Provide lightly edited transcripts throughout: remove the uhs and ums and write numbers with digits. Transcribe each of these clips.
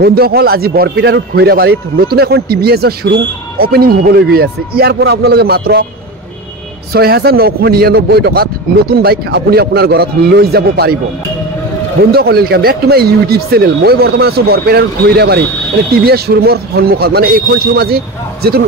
বন্ধুসকল আজি বৰপেটা ৰোড খৈৰাবাৰীত নতুন এখন টিভিএছৰ শ্বৰুম ওপেনিং হ'বলৈ গৈ আছে। ইয়াৰ পৰা আপোনালোকে মাত্ৰ ৬,৯৯৯ টকাত নতুন বাইক আপুনি আপোনাৰ ঘৰত লৈ যাব পাৰিব। বন্ধুসকল welcome back to my YouTube channel. মই বৰ্তমান আছোঁ বৰপেটা ৰোড খৈৰাবাৰীত মানে টিভিএছ শ্বৰুমৰ সন্মুখত। মানে এইখন শ্বৰুম আজি যিটো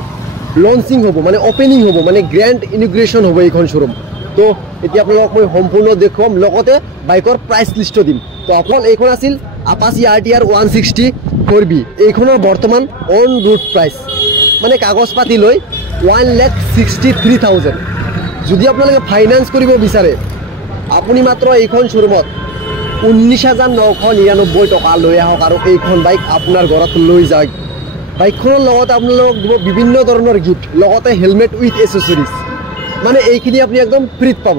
লঞ্চিং হ'ব মানে ওপেনিং হ'ব মানে গ্ৰেণ্ড ইনগ্ৰেশ্যন হ'ব এইখন শ্বৰুম। তো এতিয়া আপোনালোকক মই সম্পূৰ্ণ দেখুৱাম, লগতে বাইকৰ প্ৰাইচ লিষ্টটো দিম। তো আপোনালোক এইখন আছিল আপাচি RTR 160 4B। এইখনৰ বৰ্তমান অন ৰোড প্ৰাইচ মানে কাগজ পাতি লৈ 1,63,000। যদি আপোনালোকে ফাইনেন্স কৰিব বিচাৰে আপুনি মাত্ৰ এইখন শ্বৰুমত 19,999 টকা লৈ আহক আৰু এইখন বাইক আপোনাৰ ঘৰত লৈ যাওক। বাইকখনৰ লগতে আপোনালোকক দিব বিভিন্ন ধৰণৰ গিফ্ট, লগতে হেলমেট উইথ এচেছৰিজ। মানে এইখিনি আপুনি একদম ফ্ৰীত পাব।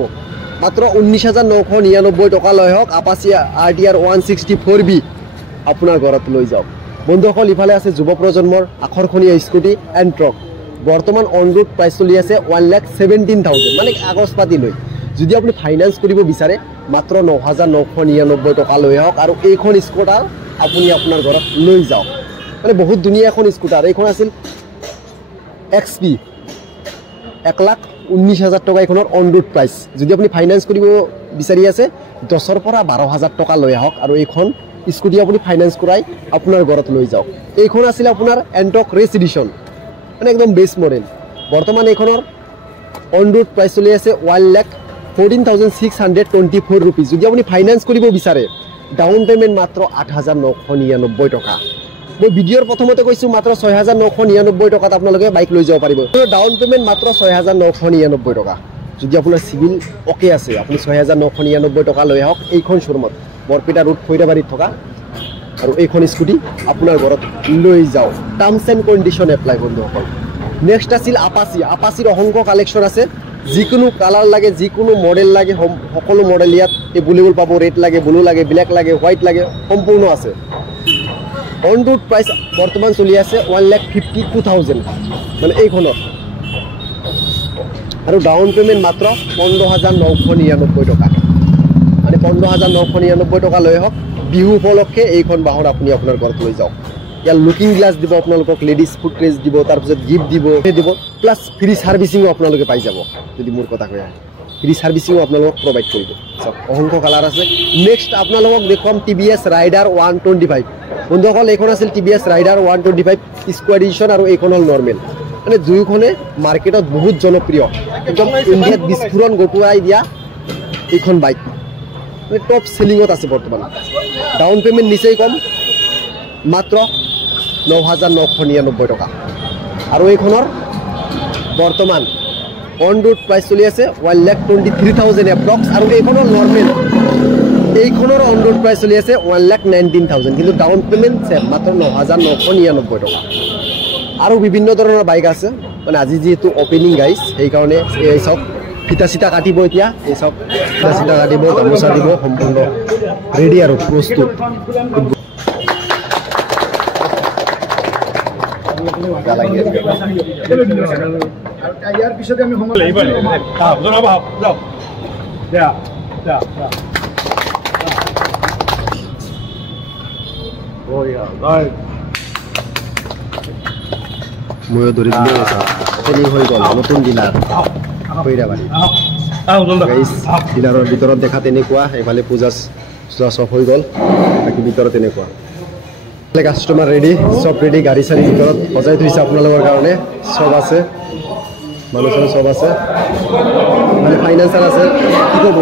মাত্ৰ 19,999 টকা লৈ আহক আপাচি RTR 160 4B আপোনাৰ ঘৰত লৈ যাওক। বন্ধুসকল ইফালে আছে যুৱ প্ৰজন্মৰ আকৰ্ষণীয় স্কুটি এণ্ট্ৰক। বৰ্তমান অন ৰোড প্ৰাইচ চলি আছে 1,17,000 মানে কাগজ পাতি লৈ। যদি আপুনি ফাইনেন্স কৰিব বিচাৰে মাত্ৰ 9,999 টকা লৈ আহক আৰু এইখন স্কুটাৰ আপুনি আপোনাৰ ঘৰত লৈ যাওক। মানে বহুত ধুনীয়া এখন স্কুটাৰ। এইখন আছিল XP 1,19,000 টকা এইখনৰ অন ৰোড প্ৰাইচ। যদি আপুনি ফাইনেন্স কৰিব বিচাৰি আছে 10,000 পৰা 12,000 টকা লৈ আহক আৰু এইখন স্কুটি আপুনি ফাইনেন্স কৰাই আপোনাৰ ঘৰত লৈ যাওক। এইখন আছিল আপোনাৰ এণ্টক ৰেচ এডিশ্যন মানে একদম বেষ্ট মডেল। বৰ্তমান এইখনৰ অন ৰোড প্ৰাইচ চলি আছে 1,14,624 ৰুপিজ। যদি আপুনি ফাইনেন্স কৰিব বিচাৰে ডাউন পে'মেণ্ট মাত্ৰ 8,999 টকা। মই ভিডিঅ'ৰ প্ৰথমতে কৈছোঁ মাত্ৰ 6,999 টকাত আপোনালোকে বাইক লৈ যাব পাৰিব। ডাউন পে'মেণ্ট মাত্ৰ 6,999 টকা। যদি আপোনাৰ চিভিল অ'কে আছে আপুনি 6,999 টকা লৈ আহক এইখন শ্বৰুমত বৰপেটা ৰোড খৈৰাবাৰীত থকা আৰু এইখন স্কুটি আপোনাৰ ঘৰত লৈ যাওক। টাৰ্মছ এণ্ড কণ্ডিশ্যন এপ্লাই বন্ধুসকল। নেক্সট আছিল আপাচিৰ অসংখ্য কালেকশ্যন আছে। যিকোনো কালাৰ লাগে, যিকোনো মডেল লাগে, সকলো মডেল ইয়াত এভেইলেবল পাব। ৰেড লাগে, ব্লু লাগে, ব্লেক লাগে, হোৱাইট লাগে, সম্পূৰ্ণ আছে। অন ৰোড প্ৰাইচ বৰ্তমান চলি আছে 1,52,000 মানে এইখনত আৰু ডাউন পে'মেণ্ট মাত্ৰ 15,999 টকা। মানে 15,999 টকা লৈ আহক। বিহু উপলক্ষে এইখন বাহন আপুনি আপোনাৰ ঘৰত লৈ যাওক। ইয়াৰ লুকিং গ্লাছ দিব আপোনালোকক, লেডিজ ফুটৰেষ্ট দিব, তাৰপিছত গিফ্ট দিব প্লাছ ফ্ৰী ছাৰ্ভিচিঙো আপোনালোকে পাই যাব। যদি মোৰ কথা কৈ আহে ফ্ৰী ছাৰ্ভিচিঙো আপোনালোকক প্ৰভাইড কৰিব। চাওক অসংখ্য কালাৰ আছে। নেক্সট আপোনালোকক দেখুৱাম TVS ৰাইডাৰ 125। বন্ধুসকল এইখন আছিল TVS ৰাইডাৰ 125 স্কোৱাড এডিশ্যন আৰু এইখন হ'ল নৰ্মেল। মানে দুয়োখনে মাৰ্কেটত বহুত জনপ্ৰিয়, একদম ইণ্ডিয়াত বিস্ফোৰণ ঘটোৱাই দিয়া এইখন বাইক মানে টপ চেলিঙত আছে বৰ্তমান। ডাউন পে'মেণ্ট নিচেই কম মাত্ৰ 9,999 টকা আৰু এইখনৰ বৰ্তমান অন ৰোড প্ৰাইচ চলি আছে 1,23,000 এপ্ৰক্স আৰু এইখনৰ নৰ্মেল। এইখনৰ অন ৰোড প্ৰাইচ চলি আছে 1,19,000 কিন্তু ডাউন পে'মেণ্ট মাত্ৰ 9,999 টকা। আৰু বিভিন্ন ধৰণৰ বাইক আছে। মানে আজি যিহেতু অপেনিং গাইজ সেইকাৰণে এই চব ফিটা চিটা কাটিব। এতিয়া এই চব ফিটা চিটা কাটিব, গামোচা দিব, সম্পূৰ্ণ ৰেডি আৰু প্ৰস্তুত। ময়ো ধৰি দিলোঁ ওপেনিং হৈ গ'ল নতুন ডিলাৰ খৈৰাবাৰী। ডিলাৰৰ ভিতৰত দেখা তেনেকুৱা। এইফালে পূজা চব হৈ গ'ল, বাকী ভিতৰত তেনেকুৱা। কাষ্টমাৰ ৰেডি, চব ৰেডি, গাড়ী চাড়ী ভিতৰত সজাই থৈছে আপোনালোকৰ কাৰণে। চব আছে, মানুহ চানুহ চব আছে, মানে ফাইনেন্সাৰ আছে। কি ক'ব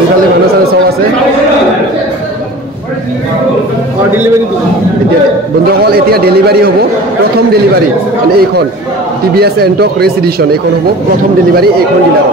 এইফালে মানুহ চানুহ চব আছে। বন্ধুসকল এতিয়া ডেলিভাৰী হ'ব, প্ৰথম ডেলিভাৰী মানে এইখন TVS এণ্টক ৰেচ এডিশ্যন এইখন হ'ব প্ৰথম ডেলিভাৰী এইখন ডিলাৰত।